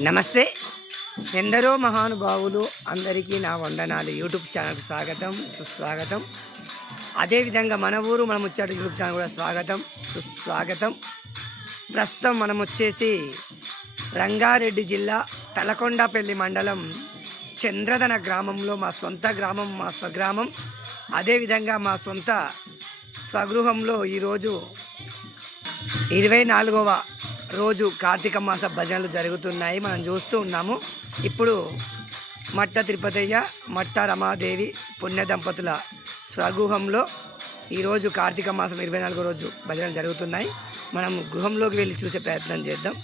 నమస్తే. ఎందరో మహానుభావులు అందరికీ నా వందనాలు. యూట్యూబ్ ఛానల్కి స్వాగతం, సుస్వాగతం. అదేవిధంగా మన ఊరు మన ముచ్చట యూట్యూబ్ ఛానల్ కూడా స్వాగతం, సుస్వాగతం. ప్రస్తుతం మనం వచ్చేసి రంగారెడ్డి జిల్లా తలకొండపల్లి మండలం చంద్రధన గ్రామంలో మా సొంత గ్రామం, మా స్వగ్రామం. అదేవిధంగా మా సొంత స్వగృహంలో ఈరోజు 24వ రోజు కార్తీక మాస భజనలు జరుగుతున్నాయి. మనం చూస్తూ ఉన్నాము. ఇప్పుడు మట్ట తిరుపతయ్య, మట్ట రమాదేవి పుణ్య దంపతుల స్వగృహంలో ఈరోజు కార్తీక మాసం 24వ రోజు భజనలు జరుగుతున్నాయి. మనం గృహంలోకి వెళ్ళి చూసే ప్రయత్నం చేద్దాం.